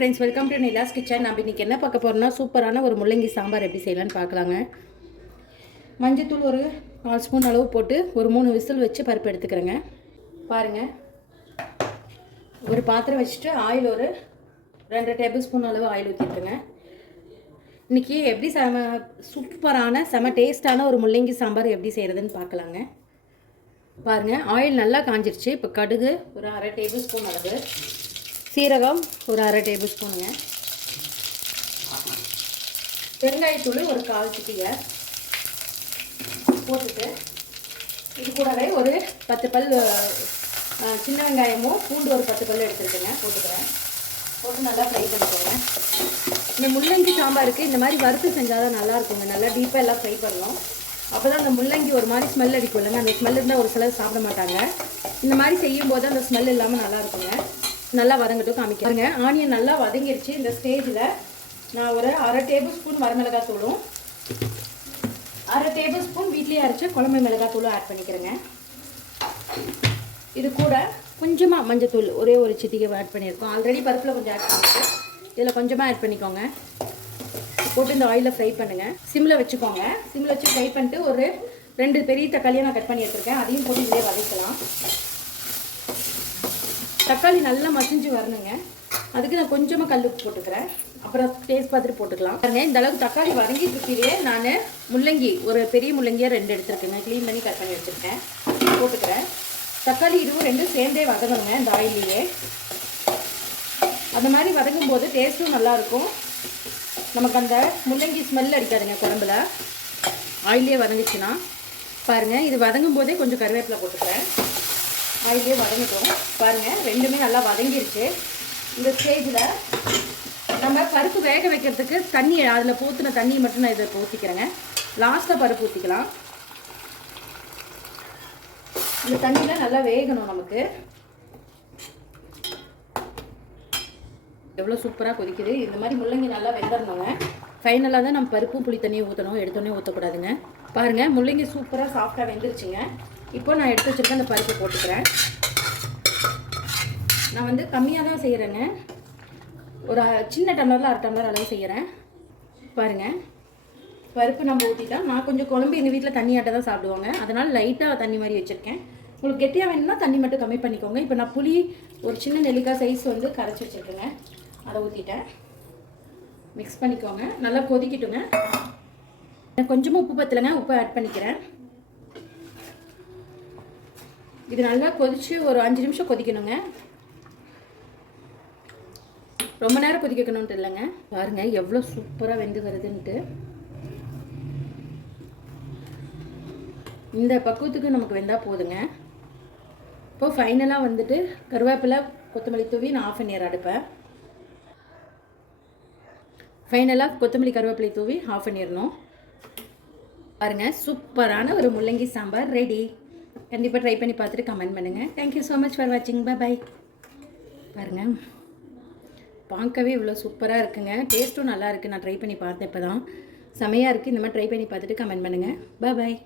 Friends, welcome to Nila's kitchen. நம்ம இன்றைக்கி என்ன பார்க்க போகிறோம்னா, சூப்பரான ஒரு முள்ளங்கி சாம்பார் எப்படி செய்யலான்னு பார்க்கலாங்க. மஞ்சத்தூள் ஒரு 4 ஸ்பூன் அளவு போட்டு ஒரு 3 விசில் வச்சு பருப்பு எடுத்துக்கிறேங்க. பாருங்கள், ஒரு பாத்திரம் வச்சுட்டு ஆயில் ஒரு 2 டேபிள் ஸ்பூன் அளவு ஆயில் ஊற்றிட்டுருங்க. இன்றைக்கி எப்படி சூப்பரான செம டேஸ்டான ஒரு முள்ளங்கி சாம்பார் எப்படி செய்கிறதுன்னு பார்க்கலாங்க. பாருங்கள், ஆயில் நல்லா காஞ்சிருச்சு. இப்போ கடுகு ஒரு 1/2 டேபிள் ஸ்பூன் அளவு, சீரகம் ஒரு 1/2 டேபிள் ஸ்பூனுங்க, பெருங்காயத்தூள் ஒரு 1/4 சிட்டிகை போட்டுட்டு இது கூடவே ஒரு 10 பல் சின்ன வெங்காயமும் பூண்டு ஒரு 10 பல் எடுத்துருக்கேங்க, போட்டுக்கிறேன். போட்டு நல்லா ஃப்ரை பண்ணிக்கோங்க. இந்த முள்ளங்கி சாம்பாருக்கு இந்த மாதிரி வறுத்து செஞ்சால் தான் நல்லாயிருக்குங்க. நல்லா டீப்பாக எல்லாம் ஃப்ரை பண்ணணும். அப்போ தான் அந்த முள்ளங்கி ஒரு மாதிரி ஸ்மெல் அடிக்கும் இல்லைங்க. அந்த ஸ்மெல் இருந்தால் ஒரு சிலர் சாப்பிட மாட்டாங்க. இந்த மாதிரி செய்யும்போது அந்த ஸ்மெல் இல்லாமல் நல்லா இருக்குங்க. நல்லா வதங்கட்டும் காமிக்கிறேங்க. ஆனியன் நல்லா வதங்கிடுச்சு. இந்த ஸ்டேஜில் நான் ஒரு 1/2 டேபிள் ஸ்பூன் வரமிளகாய் தூளும் 1/2 டேபிள் ஸ்பூன் வீட்லேயே அரைச்ச குழம்பு மிளகாய் தூளும் ஆட் பண்ணிக்கிறேங்க. இது கூட கொஞ்சமாக மஞ்சத்தூள் ஒரே ஒரு சிட்டிகை ஆட் பண்ணியிருக்கோம். ஆல்ரெடி பருப்பில் கொஞ்சம் ஆட் பண்ணியிருக்கோம். இதில் கொஞ்சமாக ஆட் பண்ணிக்கோங்க. போட்டு இந்த ஆயிலில் ஃப்ரை பண்ணுங்கள். சிம்மில் வச்சுக்கோங்க. சிம்மில் வச்சு ஃப்ரை பண்ணிட்டு ஒரு 2 பெரிய தக்காளியை நான் கட் பண்ணி எடுத்துருக்கேன். அதையும் போட்டு இதிலே வதக்கலாம். தக்காளி நல்லா மசிஞ்சு வரணுங்க. அதுக்கு நான் கொஞ்சமாக கல் உப்பு போட்டுக்கிறேன். அப்புறம் டேஸ்ட் பார்த்துட்டு போட்டுக்கலாம். பாருங்க, இந்த அளவுக்கு தக்காளி வதங்கிட்டு இருக்கையிலே நான் முள்ளங்கி ஒரு பெரிய முள்ளங்கியாக 2 எடுத்துருக்கேங்க. க்ளீன் பண்ணி கட் பண்ணி வச்சுருக்கேன், போட்டுக்கிறேன். தக்காளி இதுவும் 2 சேர்ந்தே வதங்கணுங்க இந்த ஆயிலேயே. அந்த மாதிரி வதங்கும் போது டேஸ்ட்டும் நல்லாயிருக்கும். நமக்கு அந்த முள்ளங்கி ஸ்மெல் அடிக்காதுங்க குழம்புல, ஆயிலே வதங்கிச்சுன்னா. பாருங்கள், இது வதங்கும் போதே கொஞ்சம் கருவேப்பிலை போட்டுக்கிறேன். ஆயிலே வதங்கிட்டோம். பாருங்கள், ரெண்டுமே நல்லா வதங்கிருச்சு. இந்த ஸ்டேஜில் நம்ம பருப்பு வேக வைக்கிறதுக்கு தண்ணி, அதில் ஊற்றின தண்ணியை மட்டும் நான் இதை ஊற்றிக்கிறேங்க. லாஸ்ட்டாக பருப்பு ஊற்றிக்கலாம். இந்த தண்ணியில் நல்லா வேகணும் நமக்கு. எவ்வளோ சூப்பராக கொதிக்குது. இந்த மாதிரி முள்ளங்கி நல்லா வெந்துடணுங்க. ஃபைனலாக தான் நம்ம பருப்பும் புளி தண்ணியை ஊற்றணும், எடுத்தோடனே ஊற்றக்கூடாதுங்க. பாருங்கள், முள்ளங்கி சூப்பராக சாஃப்டாக வெந்துருச்சுங்க. இப்போ நான் எடுத்து வச்சுருக்கேன் அந்த பருப்பு போட்டுக்கிறேன். நான் வந்து கம்மியாக தான் செய்கிறேங்க. ஒரு சின்ன டம்ளரில் 1/2 டம்ளர் அளவு செய்கிறேன். பாருங்கள், பருப்பு நம்ம ஊற்றிட்டா. நான் கொஞ்சம் குழம்பு எங்கள் வீட்டில் தண்ணியாட்ட தான் சாப்பிடுவாங்க. அதனால் லைட்டாக தண்ணி மாதிரி வச்சுருக்கேன். உங்களுக்கு கெட்டியாக வேணும்னா தண்ணி மட்டும் கம்மி பண்ணிக்கோங்க. இப்போ நான் புளி ஒரு சின்ன நெல்லிக்காய் சைஸ் வந்து கரைச்சி வச்சுருக்கேங்க. அதை ஊற்றிட்டேன். மிக்ஸ் பண்ணிக்கோங்க. நல்லா கொதிக்கிட்டுங்க. கொஞ்சமாக உப்பு பத்தலைங்க, உப்பு ஆட் பண்ணிக்கிறேன். இது நல்லா கொதித்து ஒரு 5 நிமிஷம் கொதிக்கணுங்க. ரொம்ப நேரம் கொதிக்க வைக்கணுன்ட்டு இல்லைங்க. பாருங்கள், எவ்வளோ சூப்பராக வெந்து வருதுன்ட்டு. இந்த பக்குவத்துக்கு நமக்கு வெந்தால் போதுங்க. இப்போது ஃபைனலாக வந்துட்டு கருவேப்பிலை கொத்தமல்லி தூவி நான் ஆஃப் பண்ணிடுறேன் அடுப்பை. ஃபைனலாக கொத்தமல்லி கருவேப்பிலை தூவி ஆஃப் பண்ணிடணும். பாருங்கள், சூப்பரான ஒரு முள்ளங்கி சாம்பார் ரெடி. கண்டிப்பாக ட்ரை பண்ணி பார்த்துட்டு கமெண்ட் பண்ணுங்கள். தேங்க்யூ ஸோ மச் ஃபார் வாட்சிங். பாய். பாருங்கள், பார்க்கவே இவ்வளோ சூப்பராக இருக்குங்க. டேஸ்ட்டும் நல்லா இருக்குது. நான் ட்ரை பண்ணி பார்த்தேன், இப்போ தான் செமையாக இருக்குது. இந்த மாதிரி ட்ரை பண்ணி பார்த்துட்டு கமெண்ட் பண்ணுங்கள். பாய்.